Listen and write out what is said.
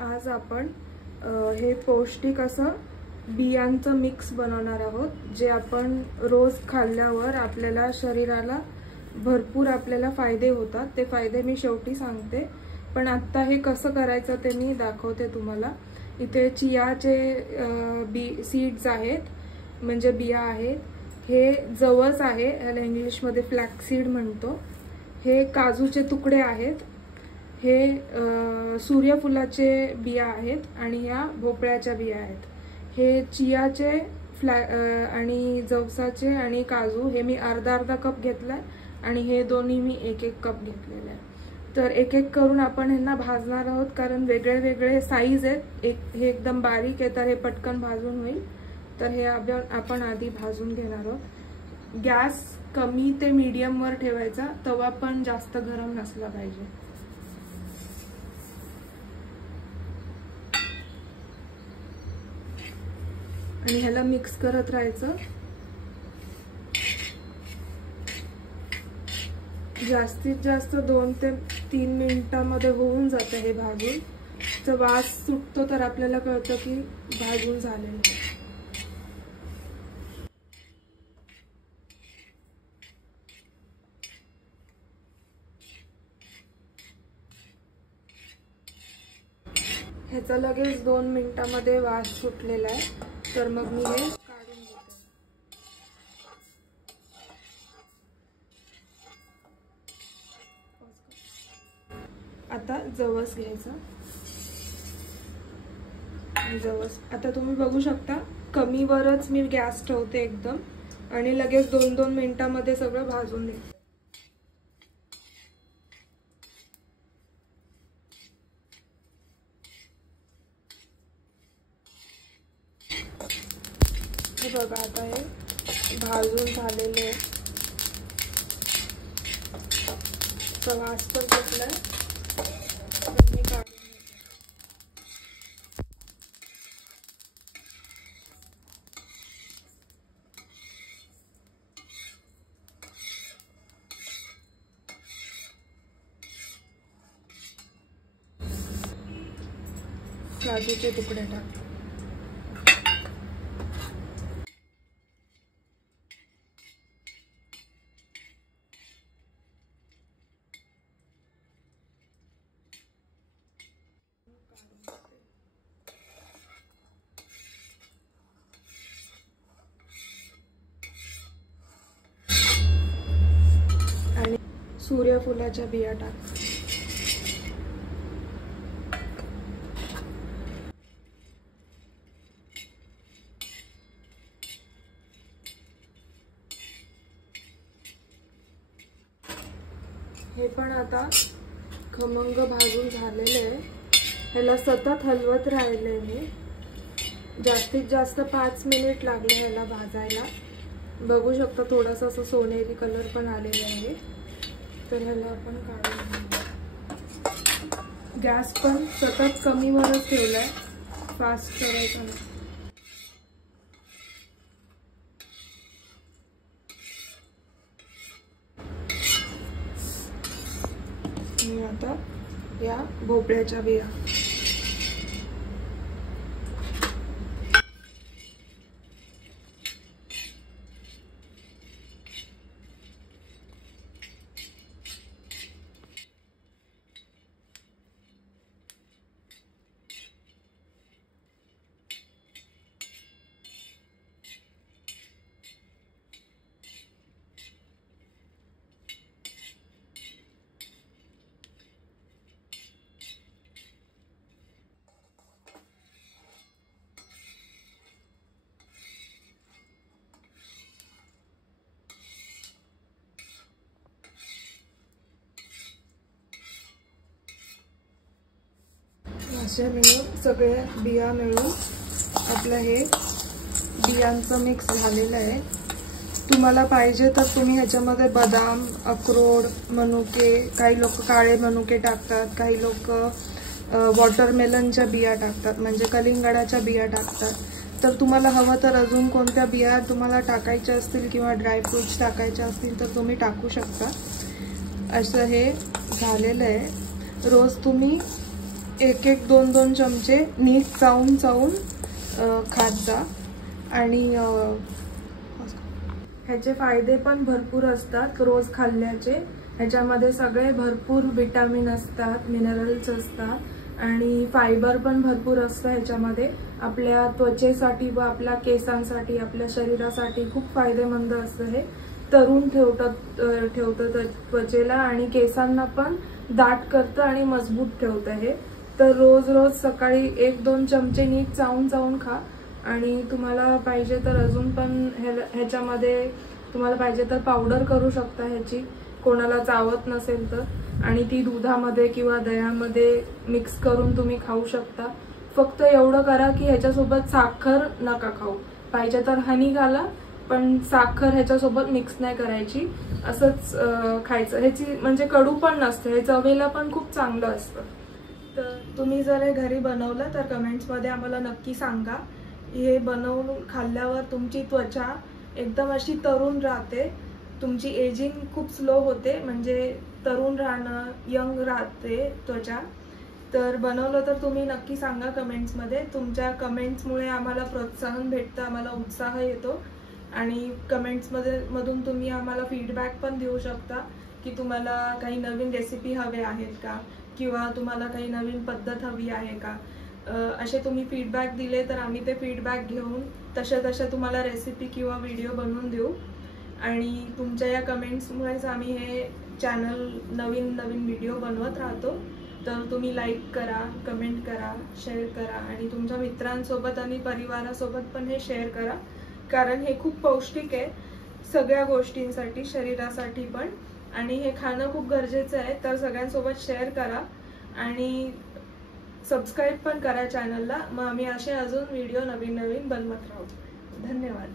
आज आपण हे पौष्टिक असं बियांचं मिक्स बनवणार आहोत, जे आपण रोज खाल्ल्यावर आपल्याला शरीराला भरपूर आपल्याला फायदे होतात। ते फायदे मी शेवटी सांगते, पण आता हे कसं करायचं ते मी दाखवते तुम्हाला। इथे चियाचे सीड्स आहेत, म्हणजे बिया आहेत। हे जवस आहे, याला इंग्लिश मध्ये फ्लॅक्स सीड म्हणतो। हे काजूचे तुकडे आहेत, हे सूर्यफुलाचे बिया आहेत आणि ह्या भोपळ्याच्या बिया आहेत। हे चियाचे आणि जवसाचे आणि काजू हे मी अर्धा कप घेतलाय आणि हे दोन्ही मी 1-1 कप घेतलेले आहे। तर एक एक करून आपण ह्यांना भाजणार आहोत, कारण वेगळे वेगळे साईज आहेत। हे एकदम बारीक आहे, तर हे पटकन भाजून होईल। तर हे आपण आधी भाजून घेणार आहोत। गॅस कमी ते मीडियम वर ठेवायचा, तवा पण जास्त गरम नसला पाहिजे। आणि ह्याला मिक्स करत राहायचं। जास्तीत जास्त 2 ते 3 मिनिटांमध्ये होऊन जातं हे भाजून। तर वास सुटतो तर आपल्याला कळतं की भाजून झालेलं आहे। ह्याचा लगेच 2 मिनिटांमध्ये वास सुटलेला आहे। तर मग मी हे काढून घेते। आता जवस घ्यायचा। जवस आता तुम्ही बघू शकता, कमीवरच मी गॅस ठेवते एकदम, आणि लगेच 2-2 मिनिटांमध्ये सगळं भाजून घेते। हे बघा, आता हे भाजून झालेले आहे। वास पण सुटलाय, मी काढून घेते। काजूचे तुकडे टाक। आणि सूर्यफुलाच्या बिया टाक। हे पण आता खमंग भाजून झालेले आहे। ह्याला सतत हलवत राहिले मी। जास्तीत जास्त 5 मिनिट लागले ह्याला भाजायला। बघू शकता थोडासा असं सोनेरी कलर पण आलेला आहे। तर ह्याला आपण काढून घेऊ। गॅस पण सतत कमीवरच ठेवलाय, फास्ट करायचा नाही। आता या भोपळ्याच्या बिया अशा मिळून सगळ्या बिया मिळून आपलं हे बियांचं मिक्स झालेलं आहे। तुम्हाला पाहिजे तर तुम्ही ह्याच्यामध्ये बदाम, अक्रोड, मनुके, काही लोक काळे मनुके टाकतात, काही लोक वॉटरमेलनच्या बिया टाकतात, म्हणजे कलिंगडाच्या बिया टाकतात। तर तुम्हाला हवं तर अजून कोणत्या बिया तुम्हाला टाकायच्या असतील किंवा ड्रायफ्रुट्स टाकायचे असतील तर तुम्ही टाकू शकता। असं हे झालेलं आहे। रोज तुम्ही एक एक 2-2 चमचे नीट चावून चावून खात जा। आणि ह्याचे फायदे पण भरपूर असतात रोज खाल्ल्याचे। ह्याच्यामध्ये सगळे भरपूर विटामिन असतात, मिनरल्स असतात आणि फायबर पण भरपूर असतं ह्याच्यामध्ये। आपल्या त्वचेसाठी व आपल्या केसांसाठी, आपल्या शरीरासाठी खूप फायदेमंद असतं हे। तरुण ठेवतं त्वचेला आणि केसांना पण दाट करतं आणि मजबूत ठेवतं हे। तर रोज रोज सकाळी 1-2 चमचे नीट चावून चावून खा। आणि तुम्हाला पाहिजे तर अजून पण ह्याच्यामध्ये तुम्हाला पाहिजे तर पावडर करू शकता ह्याची, कोणाला चावत नसेल तर, आणि ती दुधामध्ये किंवा दह्यामध्ये मिक्स करून तुम्ही खाऊ शकता। फक्त एवढं करा की ह्याच्यासोबत साखर नका खाऊ, पाहिजे तर हनी घाला पण साखर ह्याच्यासोबत मिक्स नाही करायची, असंच खायचं। ह्याची म्हणजे कडू पण नसतं, हे चवीला पण खूप चांगलं असतं। तर तुम्ही जर हे घरी बनवलं तर कमेंट्समध्ये आम्हाला नक्की सांगा। हे बनवून खाल्ल्यावर तुमची त्वचा एकदम अशी तरुण राहते, तुमची एजिंग खूप स्लो होते, म्हणजे तरुण राहणं, यंग राहते त्वचा। तर बनवलं तर तुम्ही नक्की सांगा कमेंट्समध्ये। तुमच्या कमेंट्समुळे आम्हाला प्रोत्साहन भेटतं, आम्हाला उत्साह येतो। आणि कमेंट्समधून तुम्ही आम्हाला फीडबॅक पण देऊ शकता की तुम्हाला काही नवीन रेसिपी हवे आहेत का, किंवा तुम्हाला काही नवीन पद्धत हवी आहे का। असे तुम्ही फीडबॅक दिले तर आम्ही ते फीडबॅक घेऊन तशा तुम्हाला रेसिपी किंवा व्हिडिओ बनवून देऊ। आणि तुमच्या या कमेंट्समुळेच आम्ही हे चॅनल नवीन व्हिडिओ बनवत राहतो। तर तुम्ही लाईक करा, कमेंट करा, शेअर करा आणि तुमच्या मित्रांसोबत आणि परिवारासोबत पण हे शेअर करा, कारण हे खूप पौष्टिक आहे सगळ्या गोष्टींसाठी, शरीरासाठी पण। आणि हे खाणं खूप गरजेचं आहे, तर सगळ्यांसोबत शेअर करा आणि सबस्क्राईब पण करा चॅनलला। मग आम्ही असे अजून व्हिडिओ नवीन बनवत राहू। धन्यवाद।